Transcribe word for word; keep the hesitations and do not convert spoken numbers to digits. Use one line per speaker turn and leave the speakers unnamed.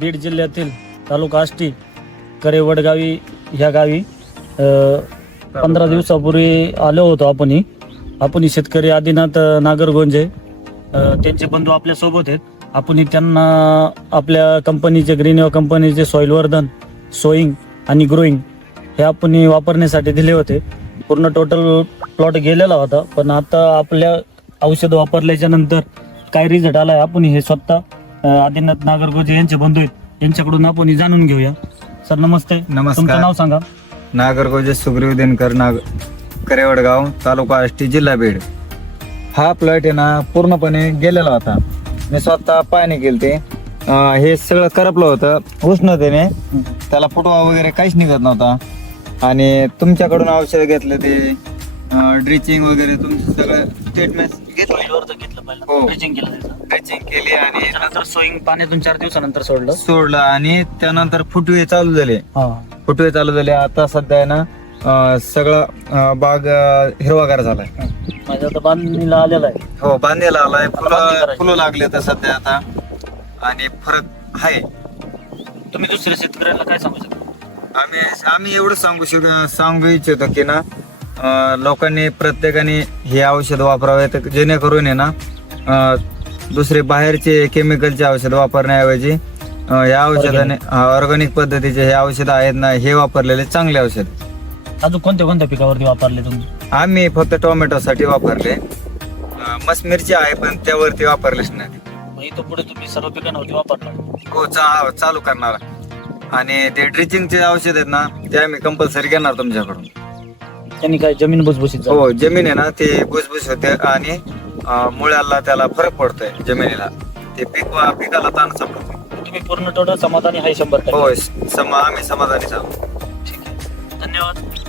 बीड जिल्ह्यातील तालुका आष्टी करेवडगावी ह्या गावी अ, पंधरा दिवसापूर्वी आलो होतो आपण आपण शेतकरी आदिनाथ नागरगोंजे अ, त्यांचे बंधू आपल्या सोबत आहेत. आपण त्यांना आपल्या कंपनीचे ग्रीन कंपनीचे सॉइल वर्धन सोईंग आणि ग्रोईंग हे आपण वापरण्यासाठी दिले होते. पूर्ण टोटल प्लॉट गेलेला होता, पण आता आपल्या औषध वापरल्याच्या नंतर काय रिझल्ट आलाय आपण हे स्वतः अ, आदिनाथ नागरगोजे यांचे बंधू आहेत यांच्याकडून आपण जाणून घेऊया. सर नमस्ते.
नमस्कार.
तुमचं नाव सांगा.
नागरगोजे सुग्रीव दिनकर नाग करेवडगाव तालुका आष्टी जिल्हा बीड. हा प्लॉट आहे ना पूर्णपणे गेलेला होता. मी स्वतः पाहणी केली ते हे सगळं करपलं होतं उष्णतेने, त्याला फुटवा वगैरे काहीच निघत नव्हता. आणि तुमच्याकडून औषध घेतलं ते ड्रिचिंग वगैरे तुमचं सगळं ट्रीटमेंट घेतलं.
सोईलवरचं घेतलं पहिलं,
हो.
ड्रिचिंग केलं त्याचं.
ड्रिचिंग केली आणि
त्यानंतर सोईंग पाण्यातून चार दिवसानंतर सोडलं.
सोडलं आणि त्यानंतर फुटवे चालू झाले.
हा
फुटवे चालू झाले. आता सध्या आहे ना अं, सगळं अं, बाग अं, हिरवागार झालाय.
माझ्या आता बांधणीला आलेला आहे.
हो, बांधायला आलाय.
बांधणी
फुलं
करायची.
फुलं लागले तर सध्या आता आणि फरक आहे.
तुम्ही दुसऱ्या शेतकऱ्यांना काय सांगू शकता?
आम्ही आम्ही एवढं सांगू शक सांगू इच्छितो की ना अं, लोकांनी प्रत्येकाने हे औषध वापरावे, जेणेकरून आहे ना अं, दुसरे बाहेरचे केमिकलचे औषध वापरण्याऐवजी अं, या औषधाने ऑर्गॅनिक पद्धतीचे हे औषध आहेत ना, हे वापरलेले चांगले औषध.
अजून कोणत्या कोणत्या पिकावरती वापरले तुम्ही?
आम्ही फक्त टोमॅटोसाठी वापरले. अं, मस्त मिरची आहे पण त्यावरती वापरलेच नाही.
मग इथं पुढे तुम्ही सर्व पिकांवरती वापरणार?
हो, चा चालू करणार. आणि ते ड्रिचिंगचे औषध आहेत ना ते आम्ही कंपल्सरी घेणार तुमच्याकडून.
त्यांनी काय जमीन भुसभुशीत झाली?
हो, जमीन आहे ना ते भुसभुस होते आणि अं, मुळाला त्याला फरक पडतोय जमिनीला. ते पीक पिकाला ताण सापडतो.
तुम्ही पूर्ण टोटल समाधानी आहे शंभर टक्के?
हो, समा आम्ही समाधानीच आहोत.
ठीक आहे, धन्यवाद.